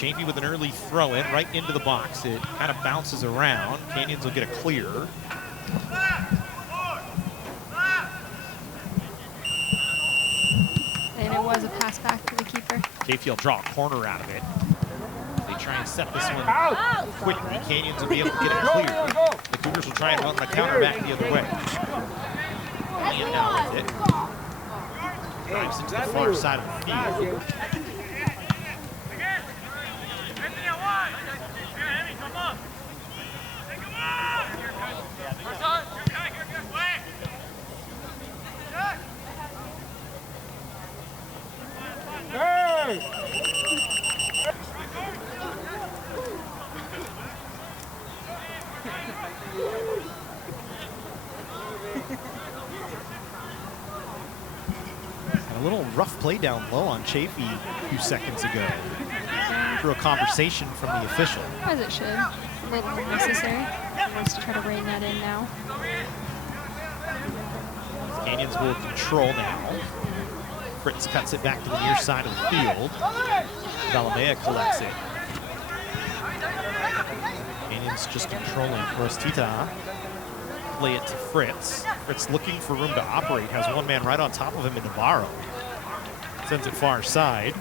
Chaffey with an early throw in right into the box. It kind of bounces around. Canyons will get a clear. And it was a pass back to the keeper. Chaffey will draw a corner out of it. They try and set this one quickly. Canyons will be able to get it clear. The Cougars will try and run the counter back the other way. And now with it. Drives into the far side of the field. A little rough play down low on Chaffey a few seconds ago. Through a conversation from the official. As it should. A little unnecessary. He wants to try to rein that in now. Canyons will control now. Fritz cuts it back to the near side of the field. Zalamea collects it. Canyons just controlling. Orestita play it to Fritz. Fritz looking for room to operate. Has one man right on top of him in Navarro. Sends it far side.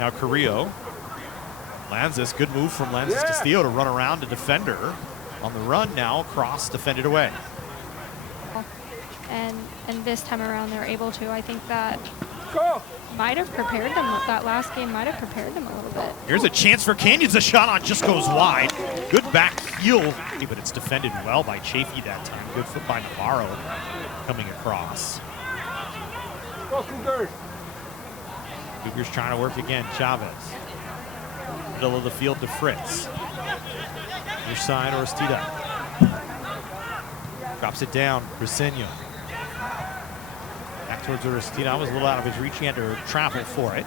Now Carrillo. Lanzas, good move from Lanzas Castillo to run around a defender. On the run now, cross, defended away. And this time around they're able to. I think that might have prepared them. That last game might have prepared them a little bit. Here's a chance for Canyons. A shot on just goes wide. Good back heel, but it's defended well by Chaffey that time. Good foot by Navarro coming across. Go Cougars! Cougars trying to work again. Chavez. Middle of the field to Fritz. Your side, Orestita. Drops it down. Briseño. Back towards Orestita. I was a little out of his reach. He had to travel for it.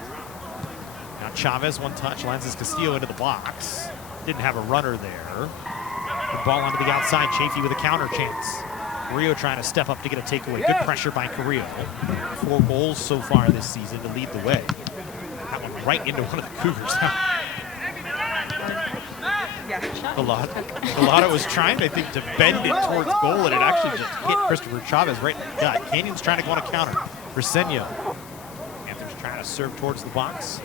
Now Chavez, one touch. Lanzas Castillo into the box. Didn't have a runner there. The ball onto the outside. Chaffey with a counter chance. Carrillo trying to step up to get a takeaway. Good pressure by Carrillo. 4 goals so far this season to lead the way. That one right into one of the Cougars. Galata was trying, I think, to bend it towards goal, and it actually just hit Christopher Chavez right in the gut. Canyons trying to go on a counter. Briseño. Panthers trying to serve towards the box.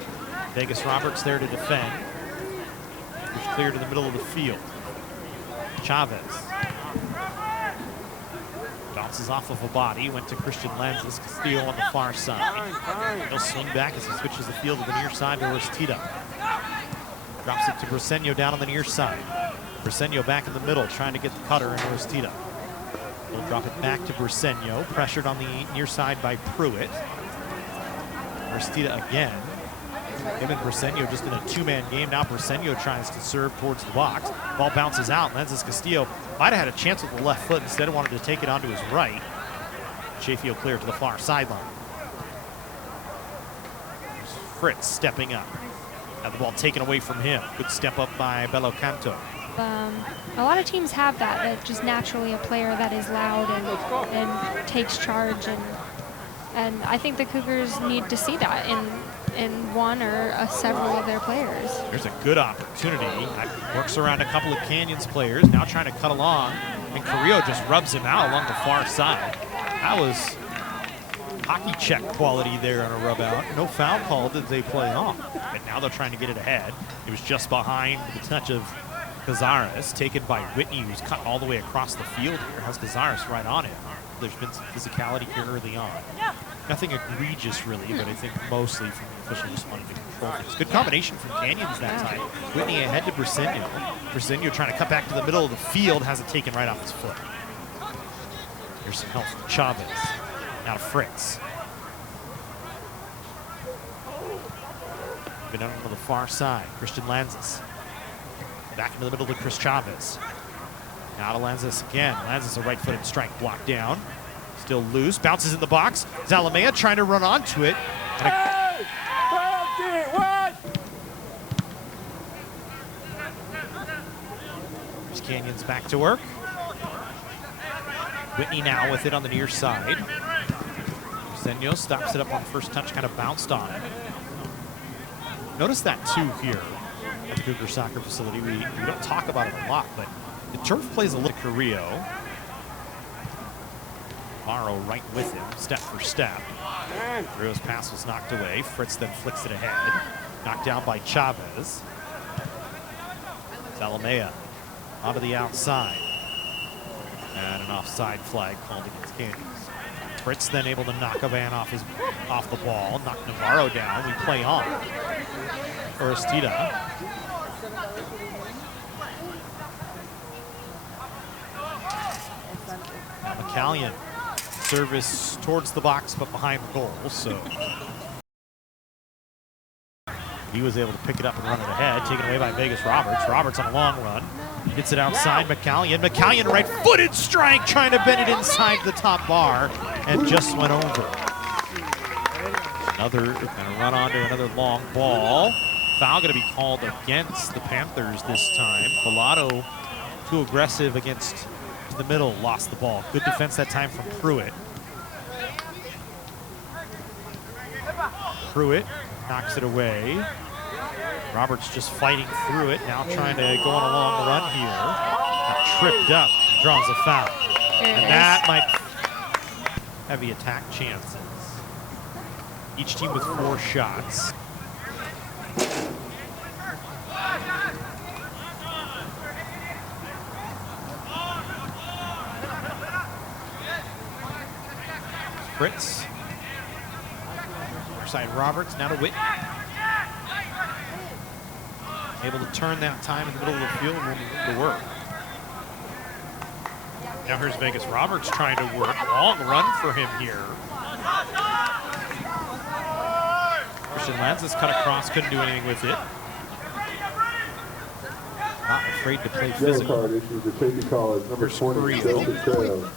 Vegas Roberts there to defend. Panthers clear to the middle of the field. Chavez. Bounces off of a body, went to Christian Lanzas Castillo on the far side. He'll swing back as he switches the field to the near side to Orestita. Drops it to Briseño down on the near side. Briseño back in the middle, trying to get the cutter in Orestita. He'll drop it back to Briseño, pressured on the near side by Pruitt. Orestita again. Him and Briseño just in a 2-man game. Now Briseño tries to serve towards the box. Ball bounces out. Lanzas Castillo might have had a chance with the left foot. Instead, wanted to take it onto his right. Chaffey will clear to the far sideline. Fritz stepping up. Had the ball taken away from him. Good step up by Belo Canto. A lot of teams have that. Just naturally a player that is loud and takes charge. And I think the Cougars need to see that in one or several of their players. There's a good opportunity. Works around a couple of Canyons players. Now trying to cut along. And Carrillo just rubs him out along the far side. That was hockey check quality there on a rub out. No foul call did they play on. And now they're trying to get it ahead. It was just behind the touch of Cazares, taken by Whitney, who's cut all the way across the field here. Has Cazares right on him. There's been some physicality here early on. Nothing egregious really, but I think mostly from the official just wanting to control things. Good combination from Canyons that time. Whitney ahead to Briseño. Briseño trying to cut back to the middle of the field, has it taken right off his foot. Here's some help from Chavez. Now to Fritz. Been down to the far side. Christian Lanzas. Back into the middle to Chris Chavez. Now to Lanzas again. Lanzas a right-footed strike blocked down. Still loose. Bounces in the box. Zalamea trying to run onto it. There's Canyons back to work. Whitney now with it on the near side. Briseño stops it up on first touch, kind of bounced on it. Notice that too here at the Cougar Soccer Facility. We don't talk about it a lot, but the turf plays a little Carrillo. Morrow right with him, step for step. Carrillo's pass was knocked away. Fritz then flicks it ahead. Knocked down by Chavez. Talamea onto the outside. And an offside flag called against Canyons. Fritz then able to knock a man off the ball, knock Navarro down. We play on. Orestida. Now McCallion. Service towards the box but behind the goal, so he was able to pick it up and run it ahead, taken away by Vegas Roberts. Roberts on a long run. Gets it outside McCallion. McCallion right-footed strike, trying to bend it inside the top bar, and just went over. Another kind of run onto another long ball. Foul going to be called against the Panthers this time. Pilato too aggressive against the middle, lost the ball. Good defense that time from Pruitt. Pruitt knocks it away. Roberts just fighting through it, now trying to go on a long run here. Got tripped up, draws a foul. And that might have the attack chances. Each team with 4 shots. Fritz. Side Roberts, now to Whitney. Able to turn that time in the middle of the field and to work. Now here's Vegas Roberts trying to work. Long run for him here. Christian Lanzas cut across, couldn't do anything with it. Not afraid to play physical. Yellow card issued to Chaffey College, number 20, Joseph.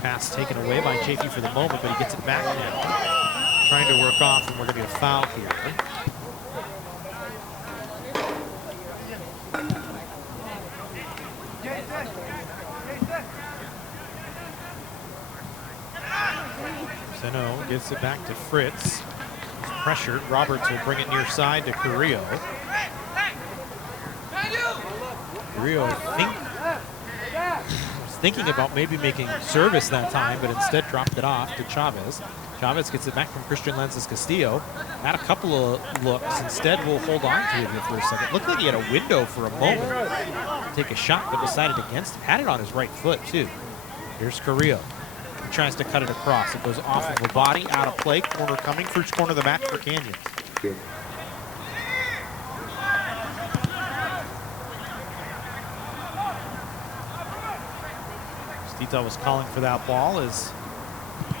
Pass taken away by Chaffey for the moment, but he gets it back now. Trying to work off, and we're going to get a foul here. Seno gets it back to Fritz. He's pressured. Roberts will bring it near side to Carrillo. Carrillo, thinking about maybe making service that time, but instead dropped it off to Chavez. Chavez gets it back from Christian Lanzas Castillo. Had a couple of looks. Instead, we'll hold on to it here for a second. Looked like he had a window for a moment to take a shot, but decided against it. Had it on his right foot, too. Here's Carrillo. He tries to cut it across. It goes off of the body, out of play. Corner coming. First corner of the match for Canyons. Good. Stita was calling for that ball as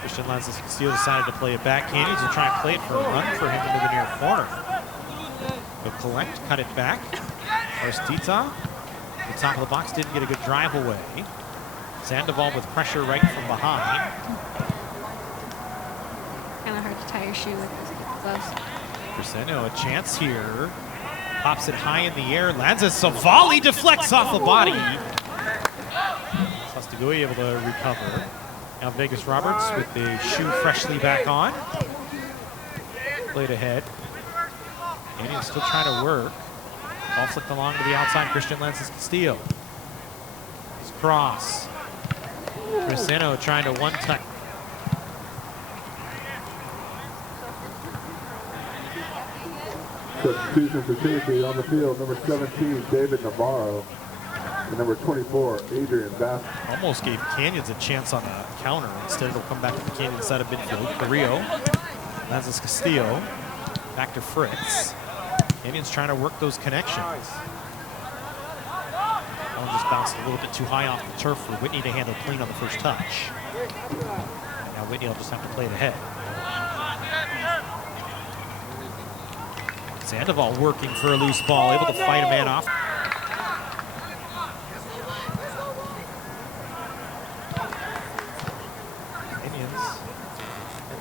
Christian Lanzas Castillo decided to play it back. Canyons will try and play it for a run for him into the near corner. He'll collect, cut it back. Stita, the top of the box, didn't get a good drive away. Sandoval with pressure right from behind. Kind of hard to tie your shoe with those gloves. Crescendo, a chance here. Pops it high in the air. Lanzas, a volley deflects off the body. Sostegui able to recover. Now Vegas Roberts with the shoe freshly back on. Played ahead. Canyons still trying to work. Ball flicked along to the outside. Christian Lanzas Castillo. His cross. Crescendo trying to one-touch. Substitution for Chaffey on the field, number 17, David Navarro. And number 24, Adrian Bass. Almost gave Canyons a chance on a counter. Instead, it'll come back to the Canyon side of midfield. Carrillo, Lanzas Castillo, back to Fritz. Canyons trying to work those connections. One just bounced a little bit too high off the turf for Whitney to handle clean on the first touch. Now Whitney will just have to play it ahead. Sandoval working for a loose ball, able to fight a man off.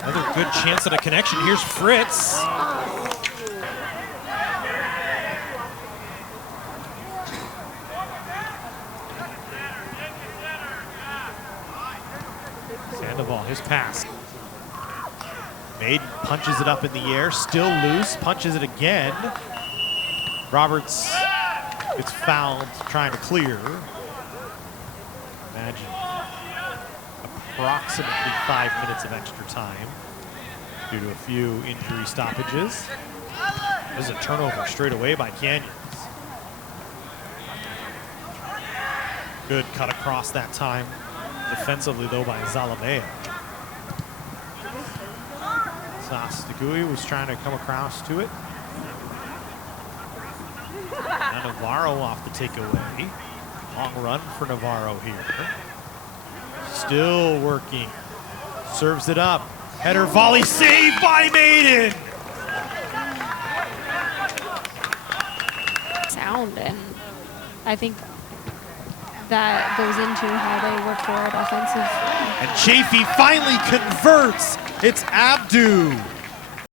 Another good chance at a connection. Here's Fritz. Sandoval, his pass. Maiden punches it up in the air, still loose, punches it again. Roberts gets fouled trying to clear. Imagine approximately 5 minutes of extra time due to a few injury stoppages. There's a turnover straight away by Canyons. Good cut across that time. Defensively, though, by Zalamea. Sastegui was trying to come across to it. Now Navarro off the takeaway. Long run for Navarro here. Still working. Serves it up. Header volley saved by Maiden. Sound, and I think that goes into how they work for it offensively. And Chaffey finally converts. It's Abdu.